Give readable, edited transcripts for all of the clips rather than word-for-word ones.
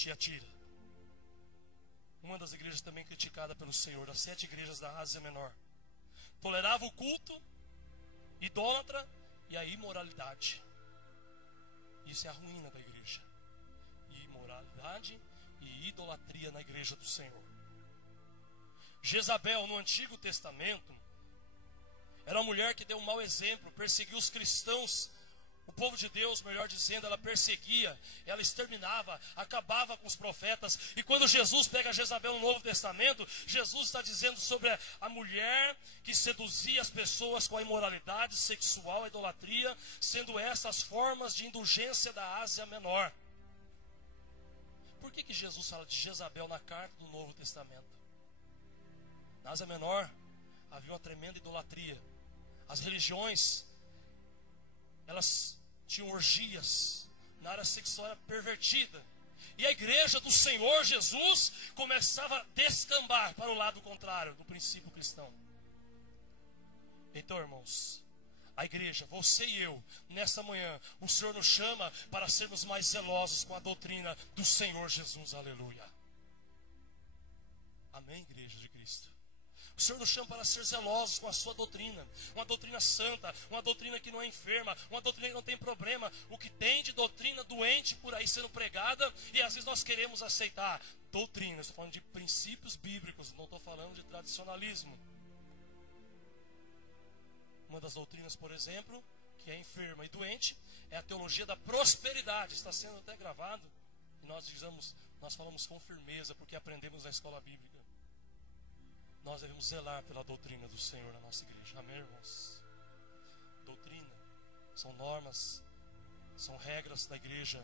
Tiatira. Uma das igrejas também criticada pelo Senhor, das 7 igrejas da Ásia Menor. Tolerava o culto idólatra e a imoralidade. Isso é a ruína da igreja. Imoralidade e idolatria na igreja do Senhor. Jezabel, no Antigo Testamento, era uma mulher que deu um mau exemplo, perseguiu os cristãos, o povo de Deus, melhor dizendo, ela perseguia, ela exterminava, acabava com os profetas. E quando Jesus pega Jezabel no Novo Testamento, Jesus está dizendo sobre a mulher que seduzia as pessoas com a imoralidade sexual, a idolatria, sendo essas formas de indulgência da Ásia Menor. Por que Jesus fala de Jezabel na carta do Novo Testamento? Na Ásia Menor havia uma tremenda idolatria. As religiões, elas tinham orgias, na área sexual era pervertida. E a igreja do Senhor Jesus começava a descambar para o lado contrário do princípio cristão. Então, irmãos, a igreja, você e eu, nessa manhã, o Senhor nos chama para sermos mais zelosos com a doutrina do Senhor Jesus, aleluia. Amém, igreja de Cristo? O Senhor nos chama para ser zelosos com a sua doutrina. Uma doutrina santa, uma doutrina que não é enferma, uma doutrina que não tem problema. O que tem de doutrina doente por aí sendo pregada, e às vezes nós queremos aceitar doutrina. Estou falando de princípios bíblicos, não estou falando de tradicionalismo. Uma das doutrinas, por exemplo, que é enferma e doente, é a teologia da prosperidade. Está sendo até gravado, e nós falamos com firmeza, porque aprendemos na escola bíblica. Nós devemos zelar pela doutrina do Senhor na nossa igreja. Amém, irmãos? Doutrina são normas, são regras da igreja,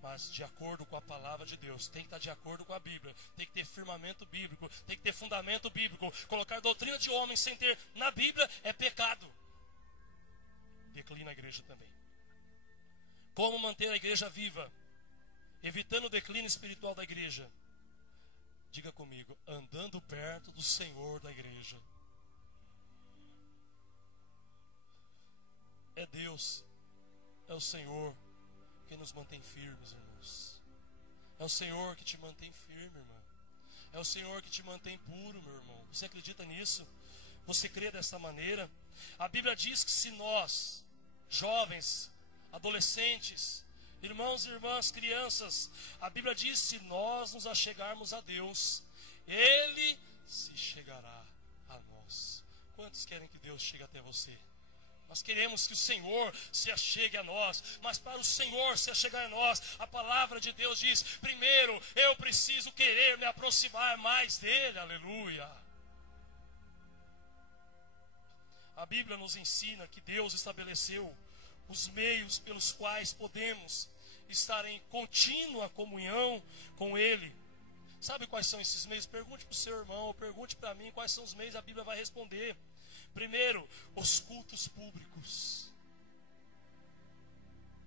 mas de acordo com a palavra de Deus. Tem que estar de acordo com a Bíblia. Tem que ter firmamento bíblico. Tem que ter fundamento bíblico. Colocar doutrina de homem sem ter na Bíblia é pecado. Declina a igreja também. Como manter a igreja viva, evitando o declínio espiritual da igreja? Diga comigo, andando perto do Senhor da igreja. É Deus, é o Senhor que nos mantém firmes, irmãos. É o Senhor que te mantém firme, irmão. É o Senhor que te mantém puro, meu irmão. Você acredita nisso? Você crê dessa maneira? A Bíblia diz que se nós, jovens, adolescentes, irmãos e irmãs, crianças, a Bíblia diz: se nós nos achegarmos a Deus, Ele se chegará a nós. Quantos querem que Deus chegue até você? Nós queremos que o Senhor se achegue a nós, mas para o Senhor se achegar a nós, a palavra de Deus diz: primeiro eu preciso querer me aproximar mais dEle, aleluia. A Bíblia nos ensina que Deus estabeleceu os meios pelos quais podemos estar em contínua comunhão com Ele. Sabe quais são esses meios? Pergunte para o seu irmão, pergunte para mim quais são os meios, a Bíblia vai responder. Primeiro, os cultos públicos.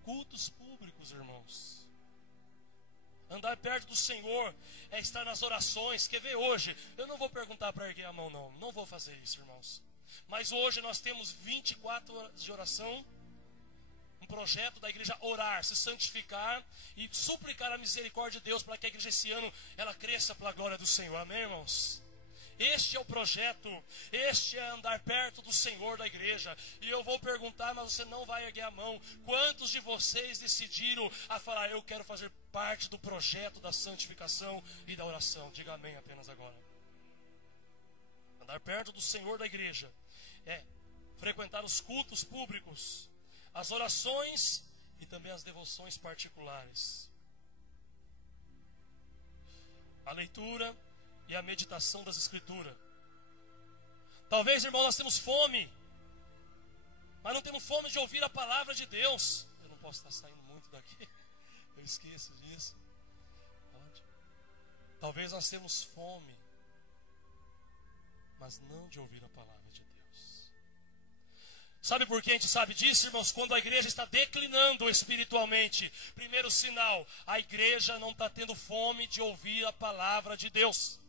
Cultos públicos, irmãos. Andar perto do Senhor é estar nas orações. Quer ver hoje? Eu não vou perguntar para erguer a mão, não vou fazer isso, irmãos. Mas hoje nós temos 24 horas de oração. Um projeto da igreja orar, se santificar e suplicar a misericórdia de Deus para que a igreja esse ano ela cresça pela glória do Senhor. Amém, irmãos? Este é o projeto, este é andar perto do Senhor da igreja. E eu vou perguntar, mas você não vai erguer a mão: quantos de vocês decidiram a falar: eu quero fazer parte do projeto da santificação e da oração? Diga amém apenas agora. Andar perto do Senhor da igreja é frequentar os cultos públicos, as orações e também as devoções particulares. A leitura e a meditação das Escrituras. Talvez, irmão, nós temos fome, mas não temos fome de ouvir a palavra de Deus. Eu não posso estar saindo muito daqui, eu esqueço disso. Pode. Talvez nós temos fome, mas não de ouvir a palavra de Deus. Sabe por que a gente sabe disso, irmãos? Quando a igreja está declinando espiritualmente, primeiro sinal: a igreja não está tendo fome de ouvir a palavra de Deus.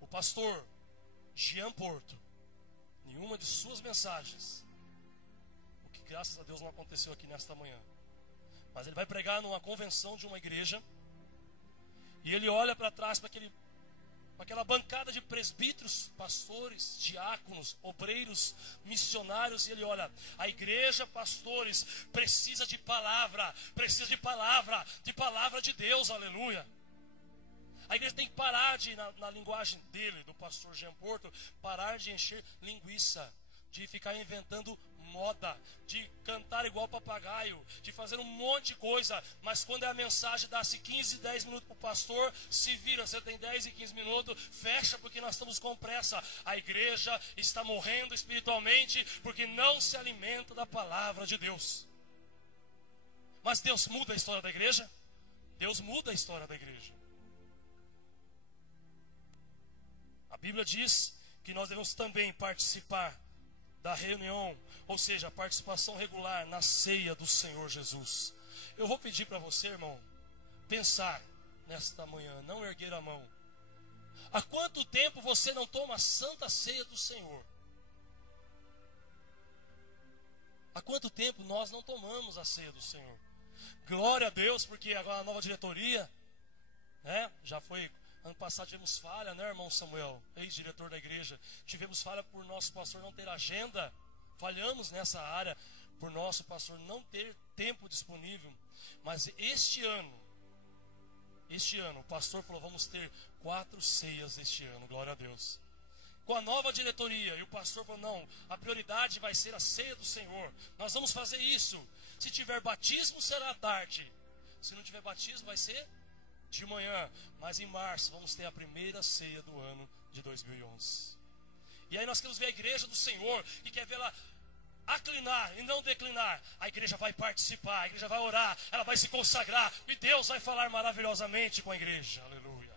O pastor Jean Porto, em uma de suas mensagens, o que graças a Deus não aconteceu aqui nesta manhã, Mas ele vai pregar numa convenção de uma igreja. E ele olha para trás para aquela bancada de presbíteros, pastores, diáconos, obreiros, missionários. E ele olha, a igreja, pastores, precisa de palavra de Deus, aleluia. A igreja tem que parar de, na linguagem dele, do pastor Jean Porto, parar de encher linguiça, de ficar inventando moda, de cantar igual papagaio, de fazer um monte de coisa, mas quando é a mensagem, dá-se 15, 10 minutos para o pastor, se vira, você tem 10 e 15 minutos, fecha porque nós estamos com pressa. A igreja está morrendo espiritualmente porque não se alimenta da palavra de Deus. Mas Deus muda a história da igreja? Deus muda a história da igreja. A Bíblia diz que nós devemos também participar da reunião, ou seja, a participação regular na ceia do Senhor Jesus. Eu vou pedir para você, irmão, pensar nesta manhã, não erguer a mão. Há quanto tempo você não toma a santa ceia do Senhor? Há quanto tempo nós não tomamos a ceia do Senhor? Glória a Deus, porque agora a nova diretoria, né, já foi... Ano passado tivemos falha, né, irmão Samuel, ex-diretor da igreja. Tivemos falha por nosso pastor não ter agenda. Falhamos nessa área por nosso pastor não ter tempo disponível. Mas este ano, o pastor falou, vamos ter 4 ceias este ano, glória a Deus. Com a nova diretoria, e o pastor falou, não, a prioridade vai ser a ceia do Senhor. Nós vamos fazer isso. Se tiver batismo, será à tarde. Se não tiver batismo, vai ser de manhã, mas em março vamos ter a primeira ceia do ano de 2011. E aí nós queremos ver a igreja do Senhor, que quer vê-la aclinar e não declinar. A igreja vai participar, a igreja vai orar, ela vai se consagrar, e Deus vai falar maravilhosamente com a igreja, aleluia.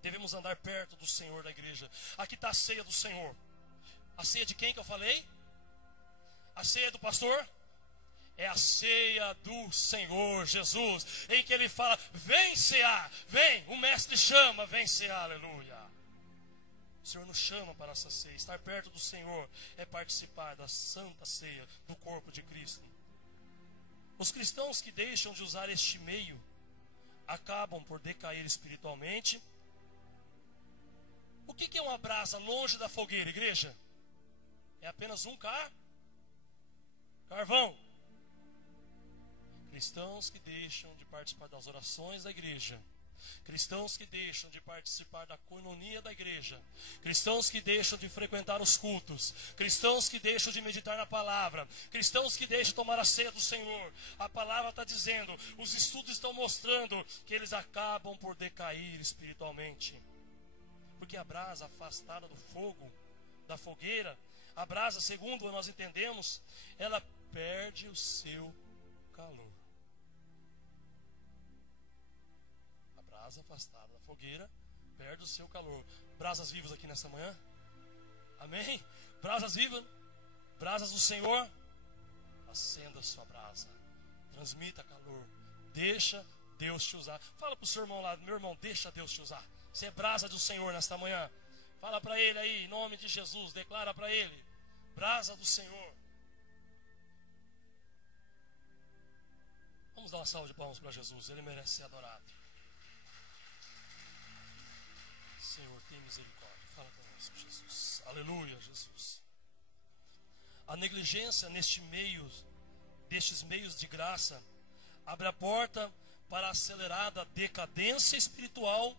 Devemos andar perto do Senhor da igreja. Aqui está a ceia do Senhor. A ceia de quem que eu falei? A ceia do pastor? É a ceia do Senhor Jesus, em que ele fala, vem cear, vem, o mestre chama, vem cear, aleluia. O Senhor nos chama para essa ceia. Estar perto do Senhor é participar da santa ceia do corpo de Cristo. Os cristãos que deixam de usar este meio acabam por decair espiritualmente. O que é uma brasa longe da fogueira, igreja? É apenas um carvão. Cristãos que deixam de participar das orações da igreja, cristãos que deixam de participar da coinonia da igreja, cristãos que deixam de frequentar os cultos, cristãos que deixam de meditar na palavra, cristãos que deixam de tomar a ceia do Senhor. A palavra está dizendo, os estudos estão mostrando que eles acabam por decair espiritualmente. Porque a brasa afastada do fogo, da fogueira, a brasa, segundo nós entendemos, ela perde o seu calor. Brasa afastada da fogueira perde o seu calor. Brasas vivas aqui nessa manhã? Amém? Brasas vivas, brasas do Senhor, acenda a sua brasa, transmita calor, deixa Deus te usar. Fala para o seu irmão lá, meu irmão, deixa Deus te usar. Você é brasa do Senhor nesta manhã. Fala para ele aí, em nome de Jesus, declara para ele, brasa do Senhor. Vamos dar uma salva de palmas para Jesus, ele merece ser adorado. Senhor, tem misericórdia. Fala conosco, Jesus. Aleluia, Jesus. A negligência destes meios de graça, abre a porta para a acelerada decadência espiritual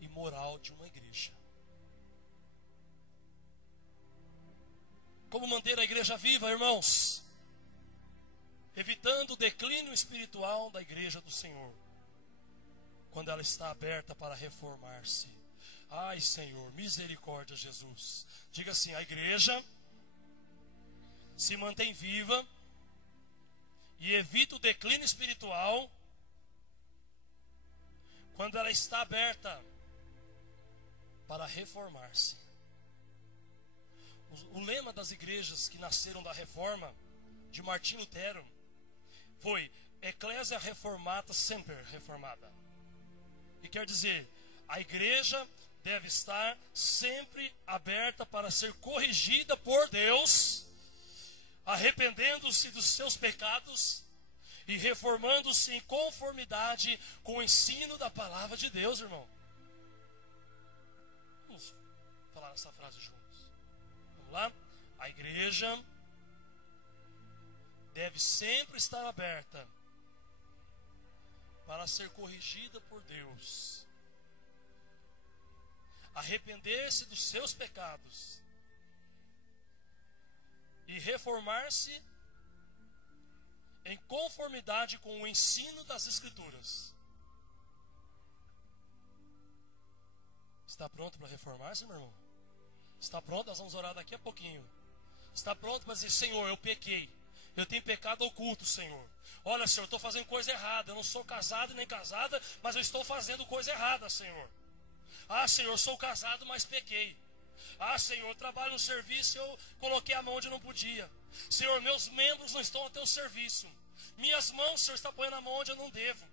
e moral de uma igreja. Como manter a igreja viva, irmãos? Evitando o declínio espiritual da igreja do Senhor, quando ela está aberta para reformar-se. Ai, Senhor, misericórdia, Jesus. Diga assim, a igreja se mantém viva e evita o declínio espiritual quando ela está aberta para reformar-se. O lema das igrejas que nasceram da reforma de Martim Lutero foi Ecclesia Reformata Semper Reformada. E quer dizer, a igreja deve estar sempre aberta para ser corrigida por Deus, arrependendo-se dos seus pecados e reformando-se em conformidade com o ensino da palavra de Deus, irmão. Vamos falar essa frase juntos. Vamos lá? A igreja deve sempre estar aberta para ser corrigida por Deus, arrepender-se dos seus pecados e reformar-se em conformidade com o ensino das Escrituras. Está pronto para reformar-se, meu irmão? Está pronto? Nós vamos orar daqui a pouquinho. Está pronto para dizer: Senhor, eu pequei. Eu tenho pecado oculto, Senhor. Olha, Senhor, eu estou fazendo coisa errada. Eu não sou casado nem casada, mas eu estou fazendo coisa errada, Senhor. Ah, Senhor, eu sou casado, mas pequei. Ah, Senhor, eu trabalho no serviço e eu coloquei a mão onde não podia. Senhor, meus membros não estão a teu serviço. Minhas mãos, Senhor, está ponhando a mão onde eu não devo.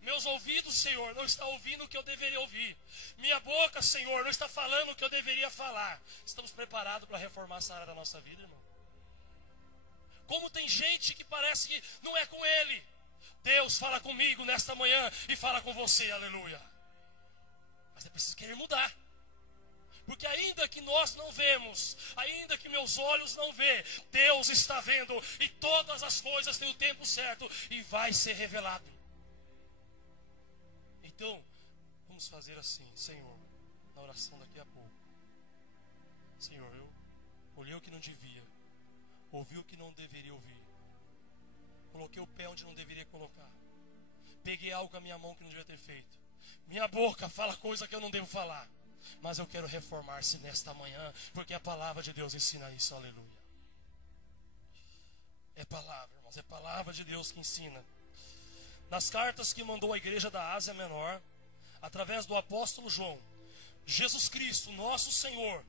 Meus ouvidos, Senhor, não estão ouvindo o que eu deveria ouvir. Minha boca, Senhor, não está falando o que eu deveria falar. Estamos preparados para reformar essa área da nossa vida, irmão? Como tem gente que parece que não é com Ele. Deus fala comigo nesta manhã e fala com você, aleluia. Mas é preciso querer mudar. Porque ainda que nós não vemos, ainda que meus olhos não vê, Deus está vendo, e todas as coisas têm o tempo certo e vai ser revelado. Então, vamos fazer assim, Senhor, na oração daqui a pouco. Senhor, eu olhei o que não devia, ouvi o que não deveria ouvir, coloquei o pé onde não deveria colocar, peguei algo com a minha mão que não devia ter feito. Minha boca fala coisa que eu não devo falar. Mas eu quero reformar-se nesta manhã, porque a palavra de Deus ensina isso, aleluia. É palavra, irmãos, é palavra de Deus que ensina. Nas cartas que mandou à igreja da Ásia Menor, através do apóstolo João, Jesus Cristo, nosso Senhor,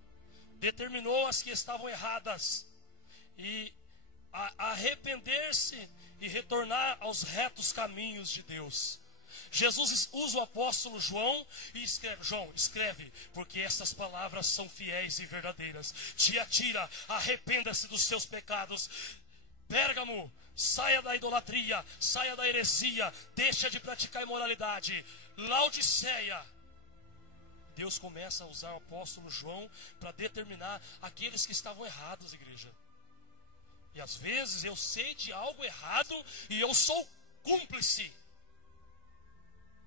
determinou as que estavam erradas e a arrepender-se e retornar aos retos caminhos de Deus. Jesus usa o apóstolo João e escreve: João, escreve, porque essas palavras são fiéis e verdadeiras. Tiatira, arrependa-se dos seus pecados. Pérgamo, saia da idolatria, saia da heresia, deixa de praticar imoralidade. Laodiceia, Deus começa a usar o apóstolo João para determinar aqueles que estavam errados, igreja. E às vezes eu sei de algo errado e eu sou cúmplice.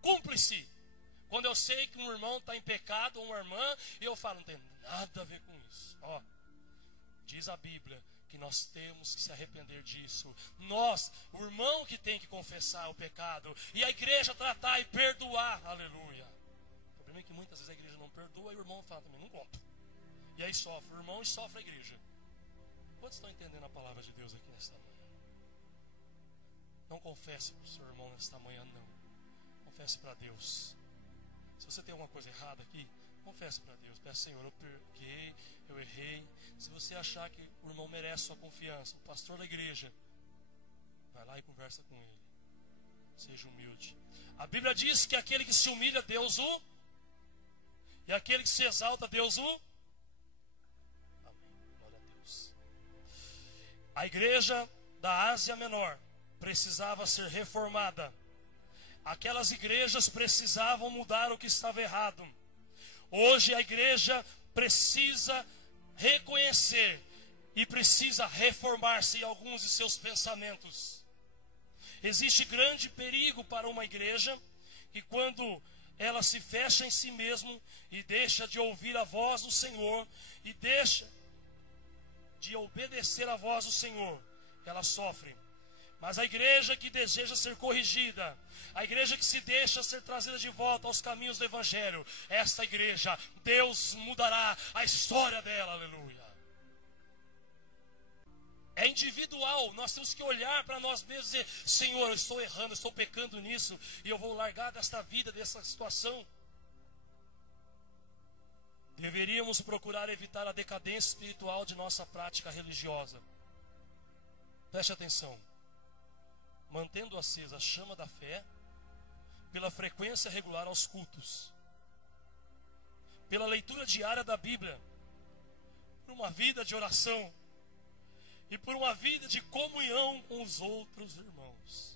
Cúmplice. Quando eu sei que um irmão está em pecado, ou uma irmã, e eu falo: não tem nada a ver com isso. Ó, diz a Bíblia que nós temos que se arrepender disso. Nós, o irmão que tem que confessar o pecado, e a igreja tratar e perdoar, aleluia. O problema é que muitas vezes a igreja não perdoa e o irmão fala também: não conta. E aí sofre o irmão e sofre a igreja. Quantos estão entendendo a palavra de Deus aqui nesta manhã? Não confesse para o seu irmão nesta manhã, não. Confesse para Deus. Se você tem alguma coisa errada aqui, confesse para Deus. Peça: Senhor, eu peguei, eu errei. Se você achar que o irmão merece sua confiança, o pastor da igreja, vai lá e conversa com ele. Seja humilde. A Bíblia diz que aquele que se humilha, Deus o... E aquele que se exalta, Deus o... Amém. Glória a Deus. A igreja da Ásia Menor precisava ser reformada. Aquelas igrejas precisavam mudar o que estava errado. Hoje a igreja precisa reconhecer e precisa reformar-se em alguns de seus pensamentos. Existe grande perigo para uma igreja que, quando ela se fecha em si mesma e deixa de ouvir a voz do Senhor e deixa de obedecer a voz do Senhor, ela sofre. Mas a igreja que deseja ser corrigida, a igreja que se deixa ser trazida de volta aos caminhos do Evangelho, esta igreja, Deus mudará a história dela, aleluia. É individual, nós temos que olhar para nós mesmos e dizer: Senhor, eu estou errando, eu estou pecando nisso, e eu vou largar desta vida, dessa situação. Deveríamos procurar evitar a decadência espiritual de nossa prática religiosa. Preste atenção. Mantendo acesa a chama da fé, pela frequência regular aos cultos, pela leitura diária da Bíblia, por uma vida de oração e por uma vida de comunhão com os outros irmãos.